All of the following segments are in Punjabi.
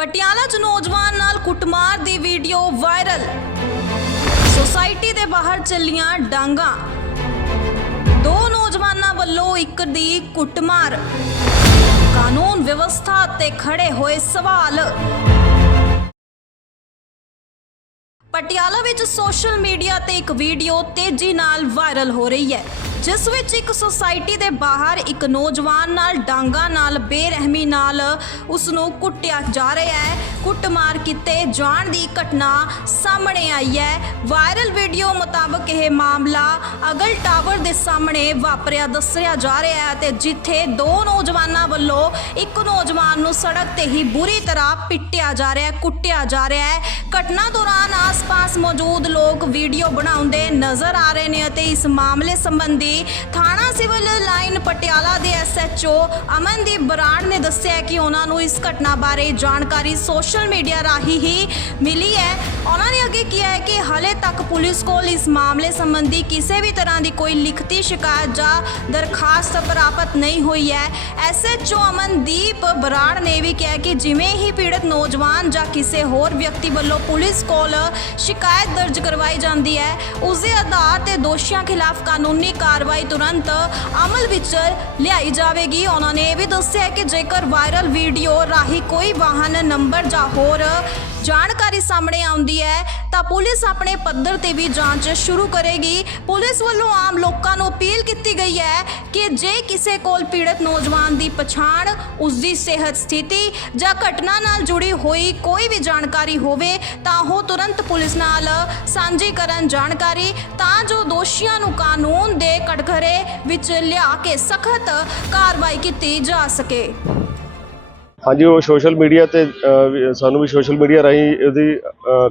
ਪਟਿਆਲਾ 'ਚ ਨੌਜਵਾਨ ਨਾਲ ਕੁੱਟਮਾਰ ਦੀ ਵੀਡੀਓ ਵਾਇਰਲ। ਸੁਸਾਇਟੀ ਦੇ ਬਾਹਰ ਚੱਲੀਆਂ ਡਾਂਗਾ। ਦੋ ਨੌਜਵਾਨਾਂ ਵੱਲੋਂ ਇੱਕ ਦੀ ਕੁੱਟਮਾਰ। ਕਾਨੂੰਨ ਵਿਵਸਥਾ ਤੇ ਖੜੇ ਹੋਏ ਸਵਾਲ। ਪਟਿਆਲਾ ਵਿੱਚ ਸੋਸ਼ਲ ਮੀਡੀਆ ਤੇ ਇੱਕ ਵੀਡੀਓ ਤੇਜ਼ੀ ਨਾਲ ਵਾਇਰਲ ਹੋ ਰਹੀ ਹੈ। ਜਿਸ ਵਿੱਚ ਇੱਕ ਸੁਸਾਇਟੀ ਦੇ ਬਾਹਰ ਇੱਕ ਨੌਜਵਾਨ ਨਾਲ ਡਾਂਗਾ ਨਾਲ ਬੇਰਹਿਮੀ ਨਾਲ ਉਸ ਨੂੰ ਕੁੱਟਿਆ ਜਾ ਰਿਹਾ ਹੈ। ਕੁੱਟਮਾਰ ਕੀਤੇ ਜਾਣ ਦੀ ਘਟਨਾ ਸਾਹਮਣੇ ਆਈ ਹੈ। ਵਾਇਰਲ ਵੀਡੀਓ ਮੁਤਾਬਕ ਇਹ ਮਾਮਲਾ ਅਗਲ ਟਾਵਰ ਦੇ ਸਾਹਮਣੇ ਵਾਪਰਿਆ, ਦੱਸਿਆ ਜਾ ਰਿਹਾ ਹੈ ਤੇ ਜਿੱਥੇ ਦੋ ਨੌਜਵਾਨਾਂ ਵੱਲੋਂ ਇੱਕ ਨੌਜਵਾਨ ਨੂੰ ਸੜਕ ਤੇ ਹੀ ਬੁਰੀ ਤਰ੍ਹਾਂ ਪਿੱਟਿਆ ਜਾ ਰਿਹਾ ਹੈ, ਕੁੱਟਿਆ ਜਾ ਰਿਹਾ ਹੈ। ਘਟਨਾ ਦੌਰਾਨ ਆਸ-ਪਾਸ ਮੌਜੂਦ ਲੋਕ ਵੀਡੀਓ ਬਣਾਉਂਦੇ ਨਜ਼ਰ ਆ ਰਹੇ ਨੇ ਅਤੇ ਇਸ ਮਾਮਲੇ ਸੰਬੰਧੀ থানা ਸਿਵਲ ਲਾਈਨ ਪਟਿਆਲਾ ਦੇ ਐਸਐਚਓ ਅਮਨਦੀਪ ਬਰਾੜ ਨੇ ਦੱਸਿਆ ਕਿ ਉਹਨਾਂ ਨੂੰ ਇਸ ਘਟਨਾ ਬਾਰੇ ਜਾਣਕਾਰੀ ਸੋਸ਼ਲ ਮੀਡੀਆ ਰਾਹੀਂ ਹੀ ਮਿਲੀ ਹੈ। ਉਹਨਾਂ ਨੇ ਅੱਗੇ ਕਿਹਾ ਹੈ ਕਿ ਹਾਲੇ ਤੱਕ ਪੁਲਿਸ ਕੋਲ ਇਸ ਮਾਮਲੇ ਸੰਬੰਧੀ ਕਿਸੇ ਵੀ ਤਰ੍ਹਾਂ ਦੀ ਕੋਈ ਲਿਖਤੀ ਸ਼ਿਕਾਇਤ ਜਾਂ ਦਰਖਾਸਤ ਪ੍ਰਾਪਤ ਨਹੀਂ ਹੋਈ ਹੈ। ਐਸਐਚਓ ਅਮਨਦੀਪ ਬਰਾੜ ਨੇ ਵੀ ਕਿਹਾ ਕਿ ਜਿਵੇਂ ਹੀ ਪੀੜਤ ਨੌਜਵਾਨ ਜਾਂ ਕਿਸੇ ਹੋਰ ਵਿਅਕਤੀ ਵੱਲੋਂ ਪੁਲਿਸ ਕੋਲ ਸ਼ਿਕਾਇਤ ਦਰਜ ਕਰਵਾਈ ਜਾਂਦੀ ਹੈ, ਉਸ ਦੇ ਆਧਾਰ ਤੇ ਦੋਸ਼ੀਆਂ ਖਿਲਾਫ ਕਾਨੂੰਨੀ ਕਾਰਵਾਈ ਤੁਰੰਤ ਅਮਲ ਵਿੱਚ ਲਿਆਈ ਜਾਵੇਗੀ। ਉਹਨਾਂ ਨੇ ਇਹ ਵੀ ਦੱਸਿਆ ਕਿ ਜੇਕਰ ਵਾਇਰਲ ਵੀਡੀਓ ਰਾਹੀਂ ਕੋਈ ਵਾਹਨ, ਨੰਬਰ ਜਾਂ ਹੋਰ ਜਾਣਕਾਰੀ ਸਾਹਮਣੇ ਆਉਂਦੀ ਹੈ, ਤਾਂ ਪੁਲਿਸ ਆਪਣੇ ਪੱਧਰ ਤੇ ਵੀ ਜਾਂਚ ਸ਼ੁਰੂ ਕਰੇਗੀ। ਪੁਲਿਸ ਵੱਲੋਂ ਆਮ ਲੋਕਾਂ ਨੂੰ ਅਪੀਲ ਕੀਤੀ ਗਈ ਹੈ ਕਿ ਜੇ ਕਿਸੇ ਕੋਲ ਪੀੜਤ ਨੌਜਵਾਨ ਦੀ ਪਛਾਣ ਉਸ ਦੀ ਸਿਹਤ ਸਥਿਤੀ ਜਾਂ ਘਟਨਾ ਨਾਲ ਜੁੜੀ ਹੋਈ ਕੋਈ ਵੀ ਜਾਣਕਾਰੀ ਹੋਵੇ, ਤਾਂ ਉਹ ਤੁਰੰਤ ਪੁਲਿਸ ਨਾਲ ਸਾਂਝੀ ਕਰਨ ਜਾਣਕਾਰੀ। ਤਾਂ ਜੋ ਦੋਸ਼ੀਆਂ ਨੂੰ ਕਾਨੂੰਨ ਕਟਘਰੇ ਵਿੱਚ ਲਿਆ ਕੇ ਸਖਤ ਕਾਰਵਾਈ ਕੀਤੀ ਜਾ ਸਕੇ। ਹਾਂਜੀ ਉਹ ਸੋਸ਼ਲ ਮੀਡੀਆ ਤੇ ਸਾਨੂੰ ਵੀ ਸੋਸ਼ਲ ਮੀਡੀਆ ਰਾਹੀਂ ਉਹਦੀ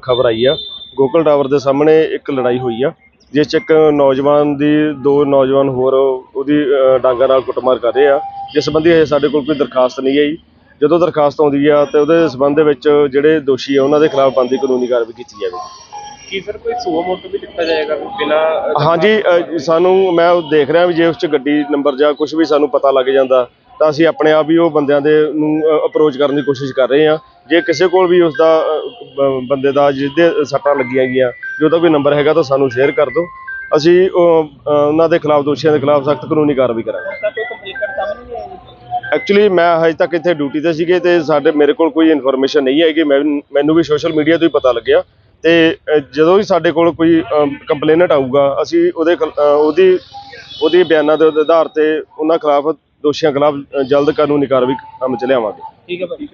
ਖਬਰ ਆਈ ਆ। ਗੋਕਲ ਟਾਵਰ ਦੇ ਸਾਹਮਣੇ ਇੱਕ ਲੜਾਈ ਹੋਈ ਆ ਜਿਸ 'ਚ ਇੱਕ ਨੌਜਵਾਨ ਦੀ ਦੋ ਨੌਜਵਾਨ ਹੋਰ ਉਹਦੀ ਅਹ, ਡਾਂਗਾਂ ਨਾਲ ਕੁੱਟਮਾਰ ਕਰ ਰਹੇ ਆ। ਜਿਸ ਸੰਬੰਧੀ ਹਜੇ ਸਾਡੇ ਕੋਲ ਕੋਈ ਦਰਖਾਸਤ ਨਹੀਂ ਆਈ। ਜਦੋਂ ਦਰਖਾਸਤ ਆਉਂਦੀ ਆ ਤੇ ਉਹਦੇ ਸਬੰਧ ਦੇ ਵਿੱਚ ਜਿਹੜੇ ਦੋਸ਼ੀ ਆ ਉਹਨਾਂ ਦੇ ਖਿਲਾਫ ਬਣਦੀ ਕਾਨੂੰਨੀ ਕਾਰਵਾਈ ਕੀਤੀ ਜਾਵੇ ਕੀ ਸਰ ਕੋਈ ਸੂਆ ਮੋਟੋ ਵੀ ਦਿੱਤਾ ਜਾਏਗਾ ਬਿਨਾ ਹਾਂਜੀ ਅ, ਸਾਨੂੰ ਮੈਂ ਉਹ ਦੇਖ ਰਿਹਾ ਵੀ ਜੇ ਉਸ 'ਚ ਗੱਡੀ ਨੰਬਰ ਜਾਂ ਕੁਝ ਵੀ ਸਾਨੂੰ ਪਤਾ ਲੱਗ ਜਾਂਦਾ ਤਾਂ ਅਸੀਂ ਆਪਣੇ ਆਪ ਹੀ ਉਹ ਬੰਦਿਆਂ ਦੇ ਨੂੰ ਅਪਰੋਚ ਕਰਨ ਦੀ ਕੋਸ਼ਿਸ਼ ਕਰ ਰਹੇ ਹਾਂ। ਜੇ ਕਿਸੇ ਕੋਲ ਵੀ ਉਸ ਦਾ ਬੰਦੇ ਦਾ ਜਿਹਦੇ ਸੱਟਾਂ ਲੱਗੀਆਂ ਗਈਆਂ ਜੇ ਉਹਦਾ ਕੋਈ ਨੰਬਰ ਹੈਗਾ ਤਾਂ ਸਾਨੂੰ ਸ਼ੇਅਰ ਕਰ ਦਿਓ। ਅਸੀਂ ਉਹ, ਅ, ਉਹਨਾਂ ਦੇ ਖਿਲਾਫ ਦੋਸ਼ੀਆਂ ਦੇ ਖਿਲਾਫ ਸਖਤ ਕਾਨੂੰਨੀ ਕਾਰਵਾਈ ਕਰਾਂਗੇ। ਤਾਂ ਕੋਈ ਕੰਪਲੀਟ ਨਹੀਂ ਐਕਚੁਅਲੀ ਮੈਂ ਹਜੇ ਤੱਕ ਇੱਥੇ ਡਿਊਟੀ ਤੇ ਸੀਗੇ ਤੇ ਸਾਡੇ ਮੇਰੇ ਕੋਲ ਕੋਈ ਇਨਫੋਰਮੇਸ਼ਨ ਨਹੀਂ ਹੈਗੀ। ਮੈਂ ਮੈਨੂੰ ਵੀ ਸੋਸ਼ਲ ਮੀਡੀਆ ਤੋਂ ਹੀ ਪਤਾ ਲੱਗਿਆ। ਤੇ ਜਦੋਂ ਵੀ ਸਾਡੇ ਕੋਲ ਕੋਈ ਕੰਪਲੇਨਟ ਆਊਗਾ, ਅਸੀਂ ਉਹਦੇ ਖਿਲ- ਉਹਦੀ ਉਹਦੀ ਬਿਆਨਾਂ ਦੇ ਆਧਾਰ ਤੇ ਉਹਨਾਂ ਖਿਲਾਫ, ਦੋਸ਼ੀਆਂ ਖਿਲਾਫ ਜਲਦ ਕਾਨੂੰਨੀ ਕਾਰਵਾਈ ਕੰਮ ਚ ਲਿਆਵਾਂਗੇ। ਠੀਕ ਹੈ ਭਾਈ